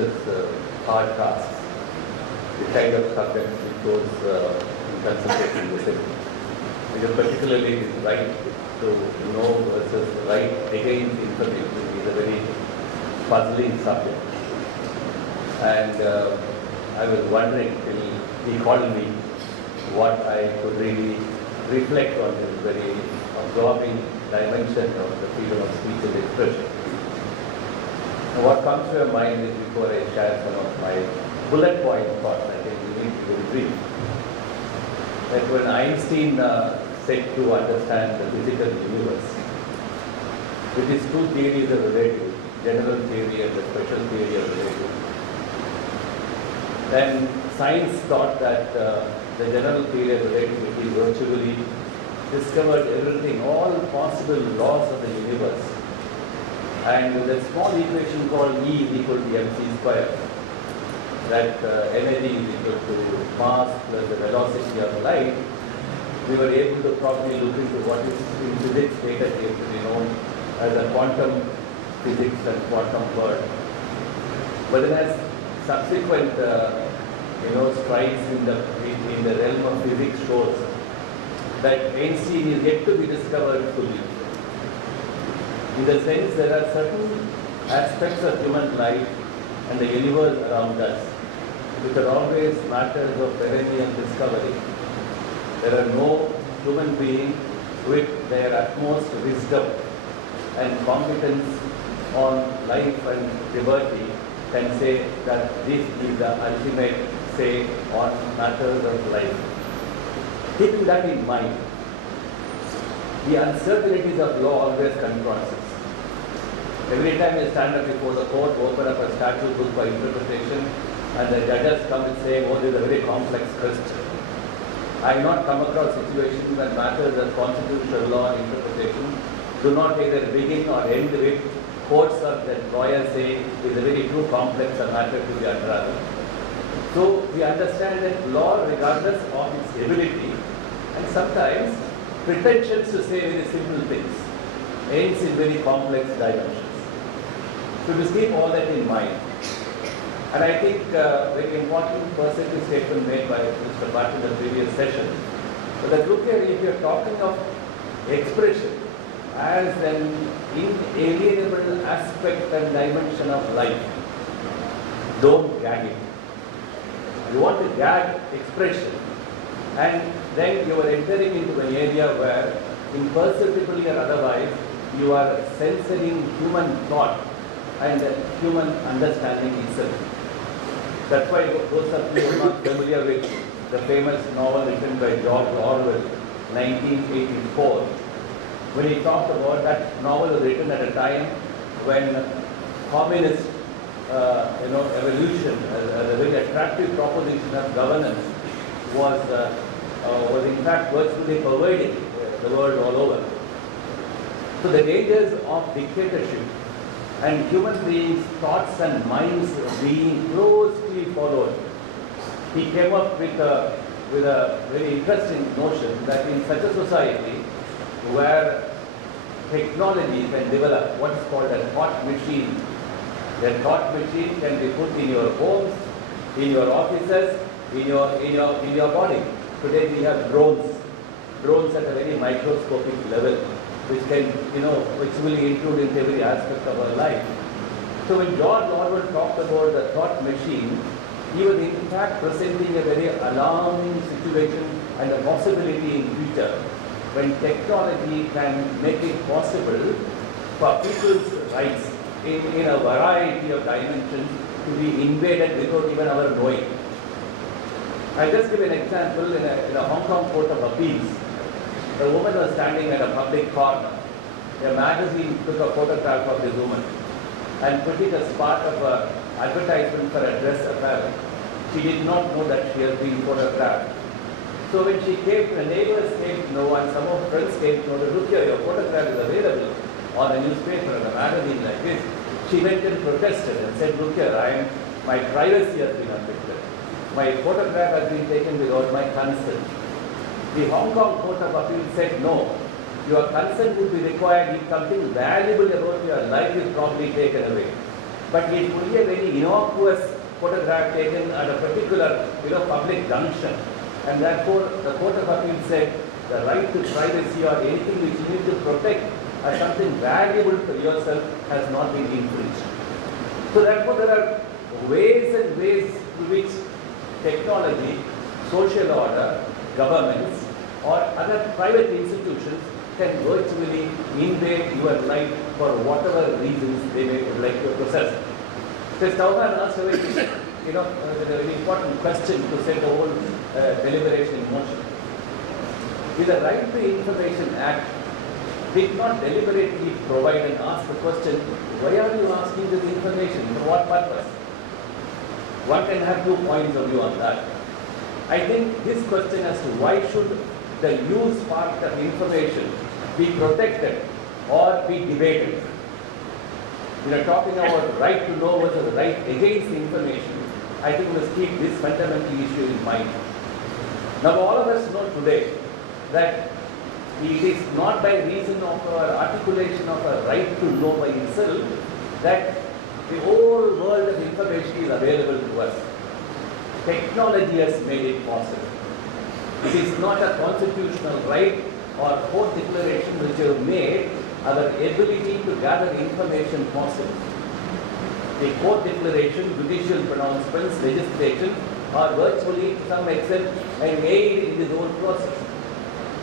faces hard tasks, the kind of subjects it goes in concentration with it. Because particularly the right to know versus right against information is a very puzzling subject. And I was wondering till he called me what I could really reflect on this very absorbing dimension of the freedom of speech and expression. Now, what comes to your mind is, before I share some of my bullet point thoughts, I think we need to be brief. That when Einstein said to understand the physical universe, it is two theories of relativity, general theory and the special theory of relativity. Then science thought that the general theory of relativity virtually discovered everything, all possible laws of the universe. And with a small equation called E is equal to mc square, that energy is equal to mass plus the velocity of light, we were able to probably look into what is in physics later came to be known as a quantum physics and quantum world. But then as subsequent strides in the realm of physics shows that Einstein is yet to be discovered fully. In the sense, there are certain aspects of human life and the universe around us which are always matters of perennial discovery. There are no human being with their utmost wisdom and competence on life and liberty can say that this is the ultimate say on matters of life. Keeping that in mind, the uncertainties of law always confronts us. Every time you stand up before the court, open up a statute book for interpretation, and the judges come and say, oh, this is a very complex question. I have not come across situations when matters of constitutional law and interpretation do not either begin or end with courts or the lawyers say it is a very too complex a matter to be unraveled. So we understand that law, regardless of its ability, and sometimes pretensions to say very simple things, ends in very complex dimensions. So we keep all that in mind. And I think very important percentage statement made by Mr. Bhatt in the previous session. But that look here, if you are talking of expression as an inalienable aspect and dimension of life, don't gag it. You want to gag expression, and then you are entering into an area where imperceptibly or otherwise you are censoring human thought and human understanding itself. That's why those of you who are not familiar with the famous novel written by George Orwell, 1984, when he talked about that novel was written at a time when communist evolution, as a very attractive proposition of governance, was in fact virtually pervading the world all over. So the dangers of dictatorship and human beings' thoughts and minds being closely followed. He came up with a very interesting notion that in such a society where technology can develop what is called a thought machine, the thought machine can be put in your homes, in your offices, in your body. Today we have drones at a very microscopic level, which can, which will include in every aspect of our life. So when George Orwell talked about the thought machine, he was in fact presenting a very alarming situation and a possibility in future when technology can make it possible for people's rights in a variety of dimensions to be invaded without even our knowing. I'll just give an example. In a Hong Kong Court of Appeals, a woman was standing at a public corner. A magazine took a photograph of this woman and put it as part of an advertisement for a dress apparel. She did not know that she has been photographed. So when she came, the neighbors came to know and some of her friends came to know that, look here, your photograph is available on a newspaper and a magazine like this. She went and protested and said, look here, my privacy has been affected. My photograph has been taken without my consent. The Hong Kong Court of Appeal said no. Your consent would be required if something valuable about your life is probably taken away. but it could be a very innocuous photograph taken at a particular public junction, and therefore the Court of Appeal said the right to privacy or anything which you need to protect as something valuable for yourself has not been infringed. So therefore there are ways and ways through which technology, social order, governments or other private institutions can virtually invade your life for whatever reasons they may like to possess. So Stauhan asked a very important question to set the whole deliberation in motion. With the Right to Information Act did not deliberately provide and ask the question, why are you asking this information? For what purpose? One can have 2 points of view on that. I think this question as to why should the use part of information be protected or be debated. We are talking about right to know versus right against information. I think we must keep this fundamental issue in mind. Now all of us know today that it is not by reason of our articulation of a right to know by itself that the whole world of information is available to us. Technology has made it possible. It is not a constitutional right or court declaration which have made our ability to gather information possible. The court declaration, judicial pronouncements, legislation are virtually to some extent an aid in this whole process.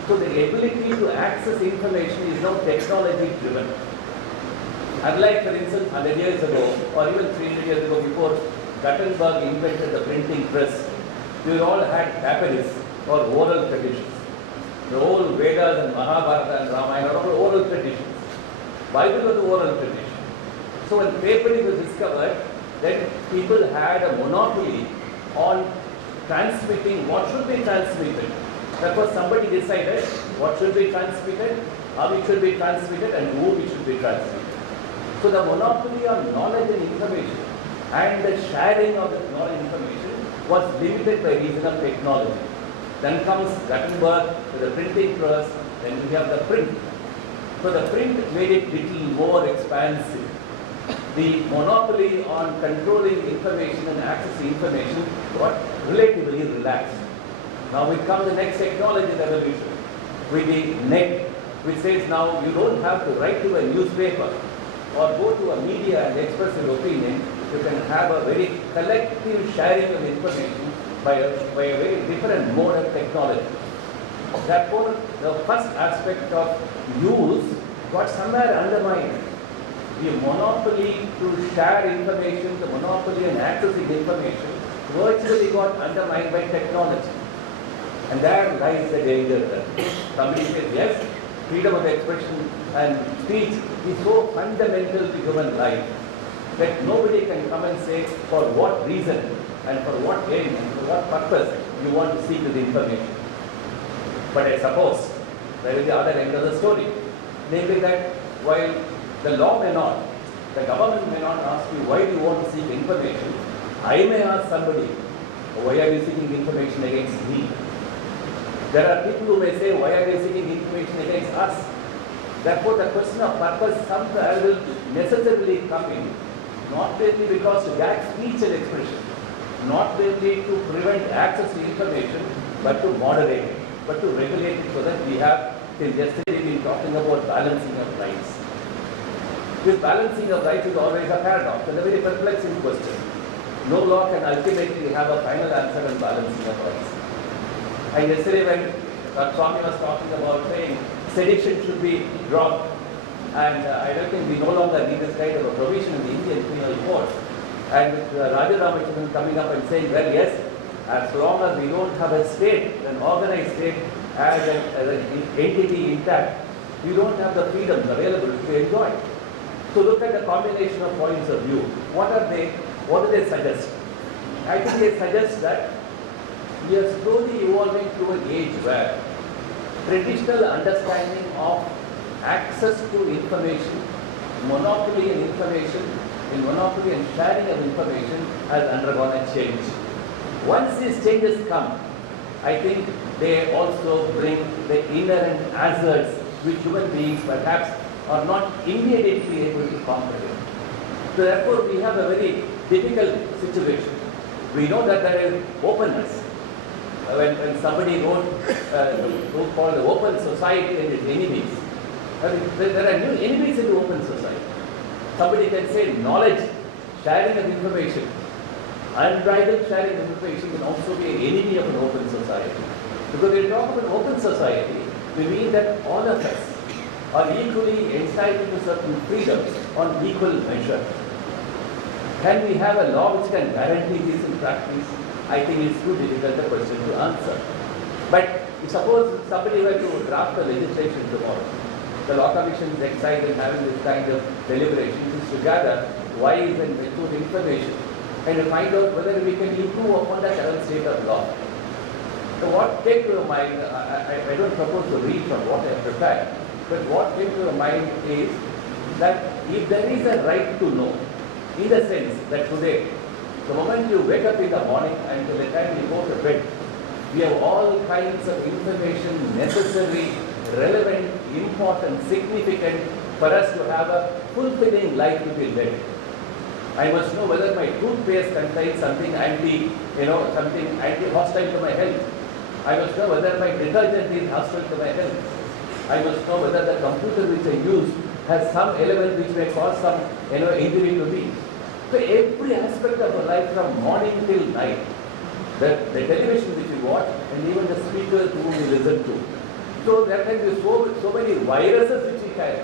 So the ability to access information is now technology driven. Unlike, for instance, 100 years ago or even 300 years ago, before Gutenberg invented the printing press, we all had papyrus or oral traditions. The whole Vedas and Mahabharata and Ramayana are all oral traditions. Bible was the oral tradition. So when papering was discovered, then people had a monopoly on transmitting what should be transmitted. Therefore somebody decided what should be transmitted, how it should be transmitted and whom it should be transmitted. So the monopoly on knowledge and information and the sharing of the knowledge and information was limited by reason of technology. Then comes Gutenberg with the printing press, then we have the print. So the print made it little more expansive. The monopoly on controlling information and accessing information got relatively relaxed. Now we come to the next technology revolution with the net, which says now you don't have to write to a newspaper or go to a media and express your opinion. You can have a very collective sharing of information by a very different mode of technology. Therefore, the first aspect of use got somewhere undermined. The monopoly to share information, the monopoly on accessing information virtually got undermined by technology. And there lies the danger that somebody says, yes, freedom of expression and speech is so fundamental to human life that nobody can come and say for what reason and for what aim and for what purpose you want to seek this information. But I suppose there is the other end of the story, namely that while the law may not, the government may not ask you why do you want to seek information, I may ask somebody, why are you seeking information against me? There are people who may say, why are you seeking information against us? Therefore, the question of purpose somewhere will necessarily come in, not merely because to gag speech and expression, not merely to prevent access to information, but to moderate it, but to regulate it so that we have, till yesterday, been talking about balancing of rights. This balancing of rights is always a paradox and a very perplexing question. No law can ultimately have a final answer on balancing of rights. And yesterday when Swami was talking about saying sedition should be dropped, and I don't think we no longer need this kind of a provision in the Indian Penal Code. And with Raja coming up and saying, well, yes, as long as we don't have a state, an organized state as an entity intact, we don't have the freedoms available to enjoy. So look at the combination of points of view. What are they? What do they suggest? I think they suggest that we are slowly evolving to an age where traditional understanding of access to information, monopoly in information, in monopoly and sharing of information has undergone a change. Once these changes come, I think they also bring the inherent hazards which human beings perhaps are not immediately able to comprehend. So therefore, we have a very difficult situation. We know that there is openness. When somebody wrote called the open society and its enemies, I mean, there are new enemies in the open society. Somebody can say knowledge, sharing of information, unbridled sharing of information can also be an enemy of an open society. Because when we talk about an open society, we mean that all of us are equally entitled to certain freedoms on equal measure. Can we have a law which can guarantee this in practice? I think it's too difficult a question to answer. But suppose somebody were to draft a legislation tomorrow, the Law Commission is excited having this kind of deliberations is to gather wise and matured information and to find out whether we can improve upon the current state of law. So what came to your mind, I don't propose to read from what I have prepared, but what came to your mind is that if there is a right to know, in the sense that today, the moment you wake up in the morning until the time you go to bed, we have all kinds of information necessary, relevant, important, significant for us to have a fulfilling life to be led. I must know whether my toothpaste contains something something anti-hostile to my health. I must know whether my detergent is hostile to my health. I must know whether the computer which I use has some element which may cause some injury to me. So every aspect of our life from morning till night, the television which we watch and even the speakers whom we listen to. So there can be so many viruses which we carry.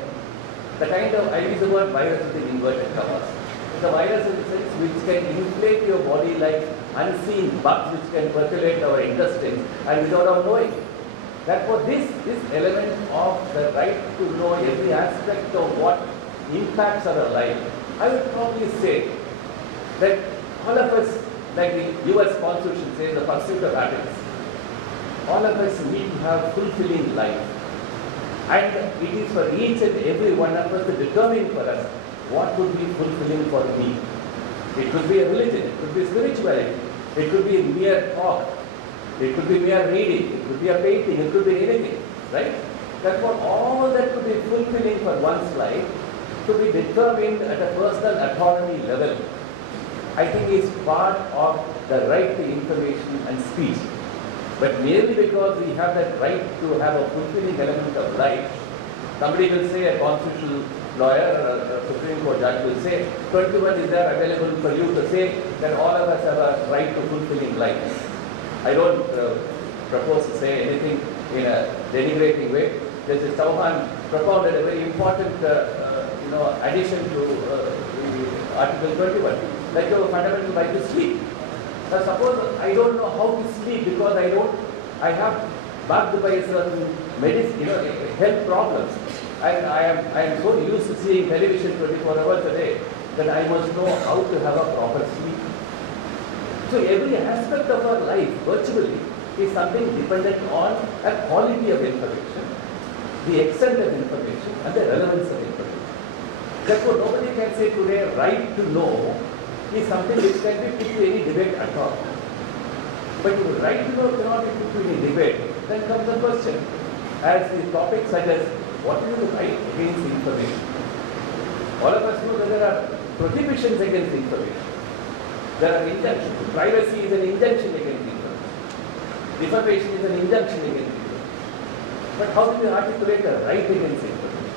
The kind of, I use the word virus in inverted commas. The virus in the sense which can inflate your body like unseen bugs which can percolate our intestines and without our knowing. Therefore this element of the right to know every aspect of what impacts our life, I would probably say that all of us, like the US Constitution says, the pursuit of happiness, all of us need to have fulfilling life. And it is for each and every one of us to determine for us what would be fulfilling for me. It could be a religion, it could be spirituality, it could be mere talk, it could be mere reading, it could be a painting, it could be anything, right? Therefore, all that could be fulfilling for one's life to be determined at a personal autonomy level, I think is part of the right to information and speech. But merely because we have that right to have a fulfilling element of life, somebody will say, a constitutional lawyer or a Supreme Court judge will say, 21 is there available for you to say that all of us have a right to fulfilling life. I don't propose to say anything in a denigrating way. Justice Chauhan propounded a very important addition to Article 21, like your fundamental right to sleep. Suppose I don't know how to sleep because I have bugged by certain medicine, health problems. And I am so used to seeing television 24 hours a day that I must know how to have a proper sleep. So every aspect of our life virtually is something dependent on a quality of information, the extent of information and the relevance of information. Therefore, nobody can say today right to know is something which can be put to any debate at all. But if right to know cannot be put to any debate, then comes the question, as the topic suggests, what is the right against information? All of us know that there are prohibitions against information. There are injunctions. Privacy is an injunction against information. Defamation is an injunction against information. But how do we articulate a right against information?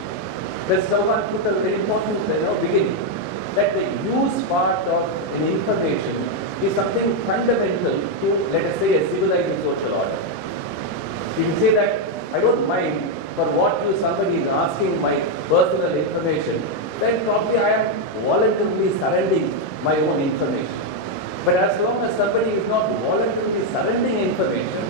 There's someone put a very important beginning, that the use part of an information is something fundamental to, let us say, a civilized social order. You can say that I don't mind for what you somebody is asking my personal information, then probably I am voluntarily surrendering my own information. But as long as somebody is not voluntarily surrendering information,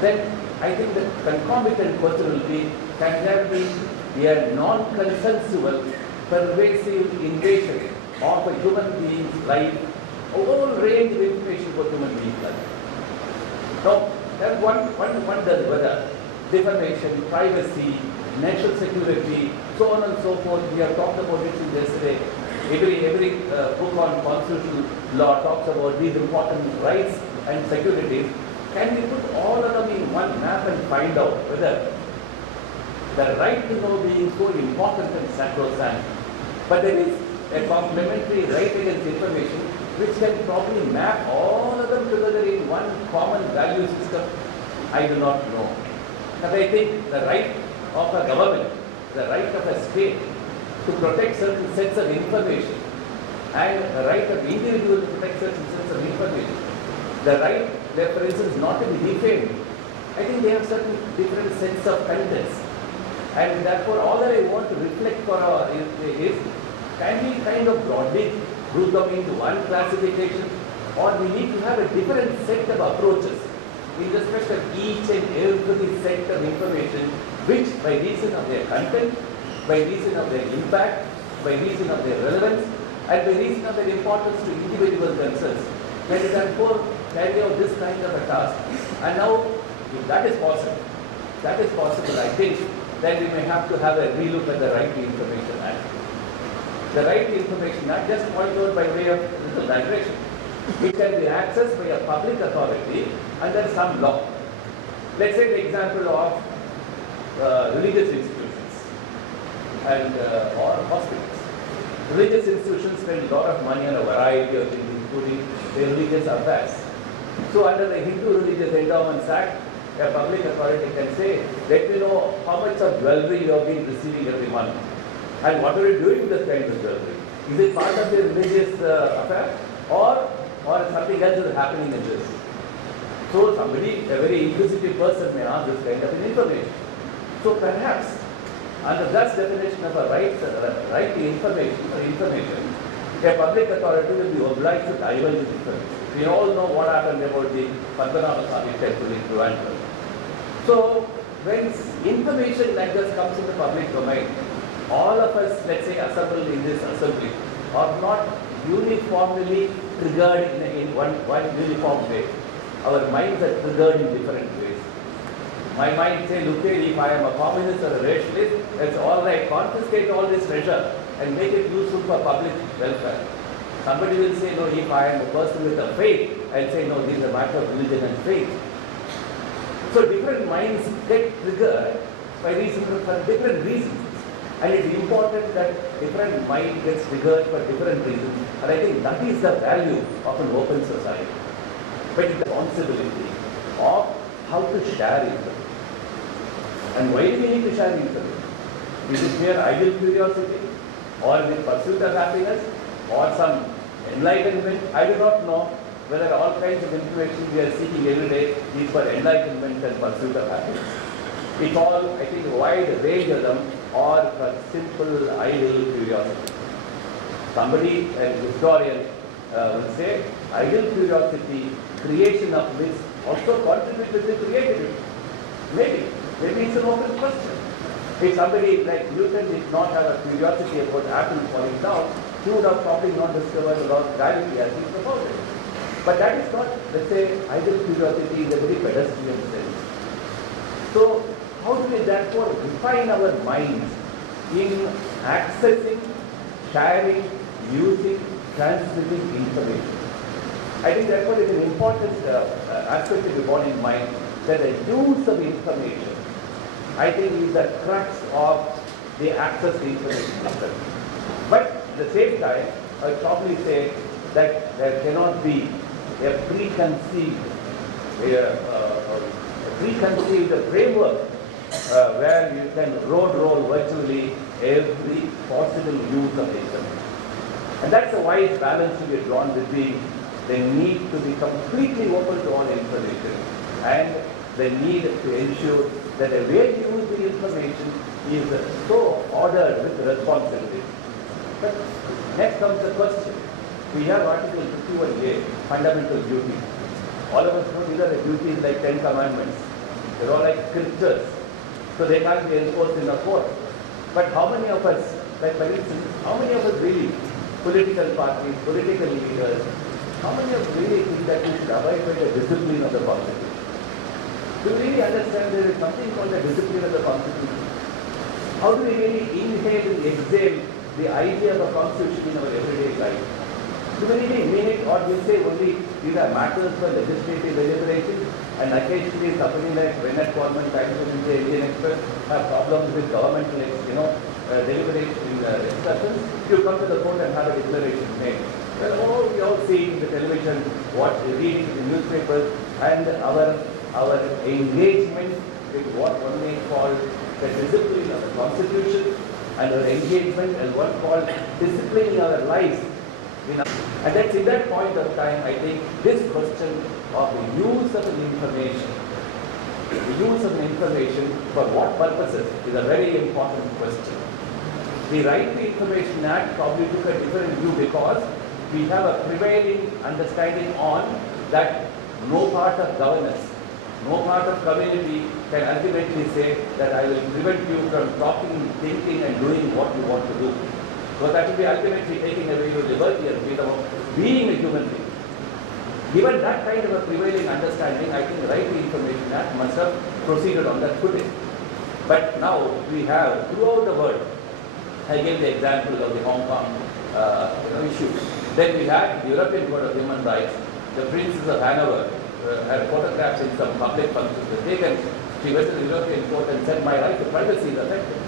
then I think the concomitant question will be, can there be a non-consensual, pervasive invasion of a human being's life, a whole range of information for human beings' life? Now, that one does whether defamation, privacy, national security, so on and so forth. We have talked about it since yesterday. Every book on constitutional law talks about these important rights and securities. Can we put all of them in one map and find out whether the right to know being so important and sacrosanct, but there is a complementary right against information which can probably map all of them together in one common value system? I do not know. But I think the right of a government, the right of a state to protect certain sets of information, and the right of the individual to protect certain sets of information, the right, for instance, not to be defamed, I think they have certain different sets of contents. And therefore, all that I want to reflect for our is, can we kind of broadly group them into one classification, or we need to have a different set of approaches in respect of each and every set of information, which by reason of their content, by reason of their impact, by reason of their relevance, and by reason of their importance to individuals themselves, can therefore carry out this kind of a task. And now, if that is possible, I think then we may have to have a relook at the Right to Information Act. The Right to Information Act just points out by way of little digression. It can be accessed by a public authority under some law. Let's take the example of religious institutions and or hospitals. Religious institutions spend a lot of money on a variety of things, including their religious affairs. So under the Hindu Religious Endowments Act, a public authority can say, let me know how much of jewelry you have been receiving every month. And what are you doing with this kind of jewelry? Is it part of your religious affair? Or something else is happening in this? So somebody, a very inquisitive person may ask this kind of information. So perhaps, under that definition of a right to information, a public authority will be obliged to divulge this information. We all know what happened about the Padmanabha Swami temple in Trivandrum. So when information like this comes in the public domain, all of us, let's say, assembled in this assembly, are not uniformly triggered in one uniform way. Our minds are triggered in different ways. My mind says, look here, if I am a communist or a racialist, it's all right, confiscate all this treasure and make it useful for public welfare. Somebody will say, no, if I am a person with a faith, I'll say, no, this is a matter of religion and faith. So different minds get triggered for different reasons. And it's important that different mind gets triggered for different reasons. And I think that is the value of an open society. But it's the responsibility of how to share information. And why do we need to share information? Is it mere idle curiosity? Or the pursuit of happiness? Or some enlightenment? I do not know whether all kinds of information we are seeking every day is for enlightenment and pursuit of happiness. It's all, I think, a wide range of them, or for simple idle curiosity. Somebody, a historian, will say, idle curiosity, creation of myths, also contributed to creativity. Maybe it's an open question. If somebody like Newton did not have a curiosity about atoms falling down, he would have probably not discovered the law of gravity as he proposed it. But that is not, let's say, idle curiosity in a very pedestrian sense. So, how do we therefore refine our minds in accessing, sharing, using, transmitting information? I think therefore it is an important aspect to be borne in mind that the use of information, I think, is the crux of the access to information system. But at the same time, I would probably say that there cannot be a preconceived framework where you can roll virtually every possible use of the internet. And that's a wise balance to be drawn between the need to be completely open to all information and the need to ensure that the way you use the information is so ordered with responsibility. But next comes the question. We have Article 51A, fundamental duties. All of us know these are the duties like 10 commandments. They're all like scriptures. So they can't be enforced in a court. But how many of us, like for instance, how many of us really, political parties, political leaders, how many of us really think that we should abide by the discipline of the Constitution? Do we really understand there is something called the discipline of the Constitution? How do we really inhale and exhale the idea of a Constitution in our everyday life? Do we really mean it, or do we say only these are matters for legislative deliberation, and occasionally somebody like Venkatramani, Times of India, Indian Express have problems with governmental, deliberation in discussions, you come to the court and have a declaration made. Well, oh, we all see in the television, what we read in the newspapers, and our engagement with what one may call the discipline of the Constitution, and our engagement and what called disciplining our lives. And that's in that point of time, I think this question of the use of information, for what purposes is a very important question. The Right to Information Act probably took a different view because we have a prevailing understanding on that no part of governance, no part of community can ultimately say that I will prevent you from talking, thinking and doing what you want to do. So that will be ultimately taking away your liberty and freedom of being a human being. Given that kind of a prevailing understanding, I think the Right to Information Act must have proceeded on that footing. But now we have throughout the world, I gave the example of the Hong Kong issue. Then we had the European Court of Human Rights, the Princess of Hanover had photographs in some public functions taken. She went to the European Court and said, my right to privacy is affected.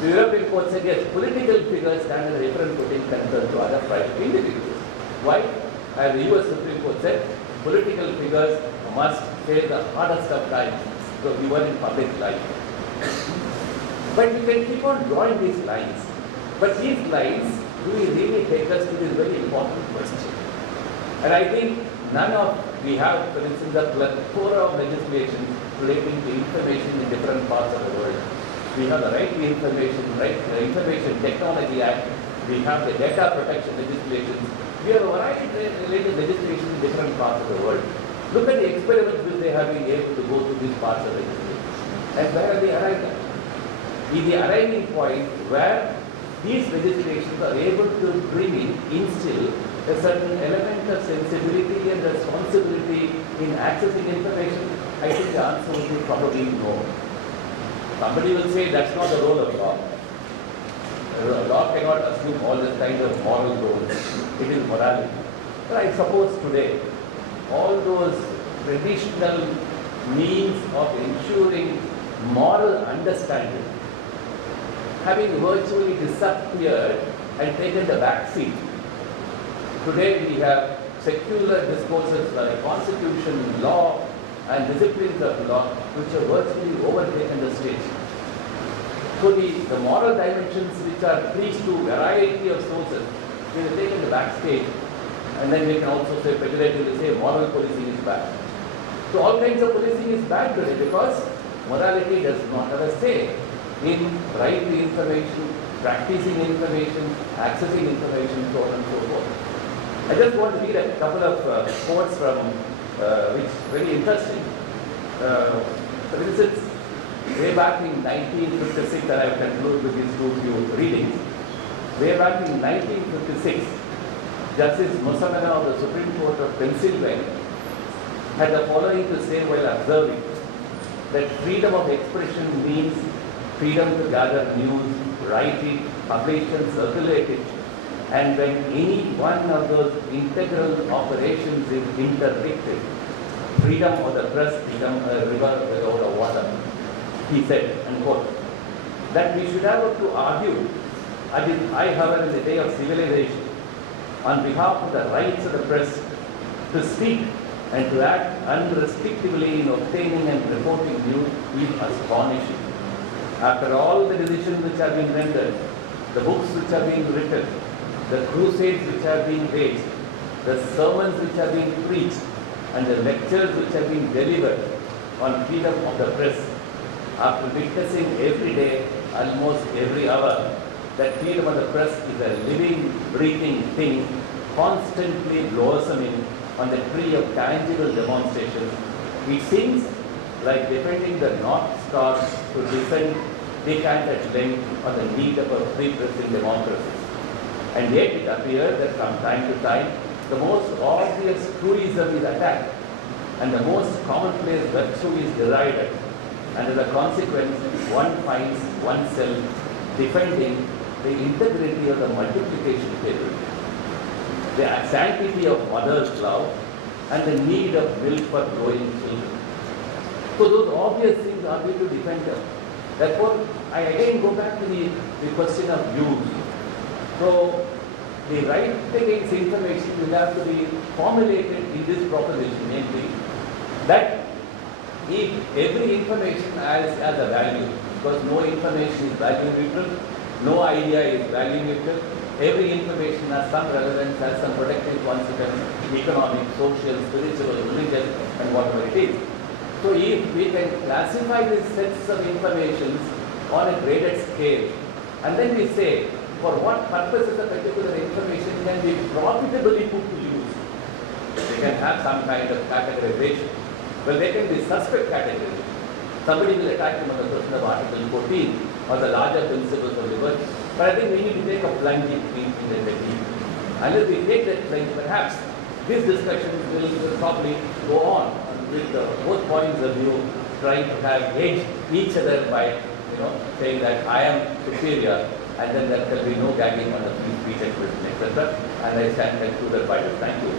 The European Court said, yes, political figures stand at a different footing compared to other private individuals. Why? As the US Supreme Court said, political figures must face the hardest of times. So we were in public life. But we can keep on drawing these lines. But these lines really take us to this very important question. And I think we have, for instance, a plethora of legislation relating to information in different parts of the world. We have the Right to Information, the Information Technology Act, we have the data protection legislation, we have a variety of related legislation in different parts of the world. Look at the experiments which they have been able to go to these parts of legislation. And where are they arrived at? Is the arriving point where these legislations are able to instill a certain element of sensibility and responsibility in accessing information? I think the answer would be probably no. Somebody will say that's not the role of law. Law cannot assume all this kind of moral roles. It is morality. But I suppose today, all those traditional means of ensuring moral understanding having virtually disappeared and taken the back seat. Today we have secular discourses like constitution, law and disciplines of law which have virtually overtaken the stage. So the moral dimensions which are preached to a variety of sources, they have taken the back stage, and then we can also say pejoratively say moral policing is bad. So all kinds of policing is bad today because morality does not have a say in right to information, practicing information, accessing information, so on and so forth. I just want to read a couple of quotes from which very interesting. For instance, way back in 1956, and I will conclude with these few readings. Way back in 1956, Justice Musamana of the Supreme Court of Pennsylvania had the following to say while observing that freedom of expression means freedom to gather news, write it, publish and circulate it, and when any one of those integral operations is interdicted, freedom of the press becomes a river without a water. He said, unquote, that we should have to argue, as I have in the day of civilization, on behalf of the rights of the press to speak and to act unrestrictively in obtaining and reporting news is astonishing. After all the decisions which have been rendered, the books which have been written, the crusades which have been waged, the sermons which have been preached, and the lectures which have been delivered on freedom of the press, after witnessing every day, almost every hour, that freedom of the press is a living, breathing thing, constantly blossoming on the tree of tangible demonstrations, it seems like defending the North Star to decant at length on the need of a free press in democracy. And yet it appears that from time to time, the most obvious truism is attacked and the most commonplace virtue is derided. And as a consequence, one finds oneself defending the integrity of the multiplication table, the sanctity of mother's love, and the need of milk for growing children. So those obvious things are going to defend them. Therefore, I again go back to the question of use. So the right against information will have to be formulated in this proposition, namely that if every information has a value, because no information is value neutral, no idea is value neutral, every information has some relevance, has some protective consequence, economic, social, spiritual, religious, and whatever it is. So if we can classify these sets of informations on a graded scale, and then we say for what purposes a particular information can be profitably put to use. They can have some kind of categorization. Well, they can be suspect categories. Somebody will attack them on the question of Article 14 or the larger principles of liberty. But I think we need to take a plunge in the technique. Unless we take that plunge, perhaps this discussion will probably go on with both points of view, trying to have edge each other by saying that I am superior, and then there can be no gagging on the free speech, etc. And I stand concluded by this. Thank you.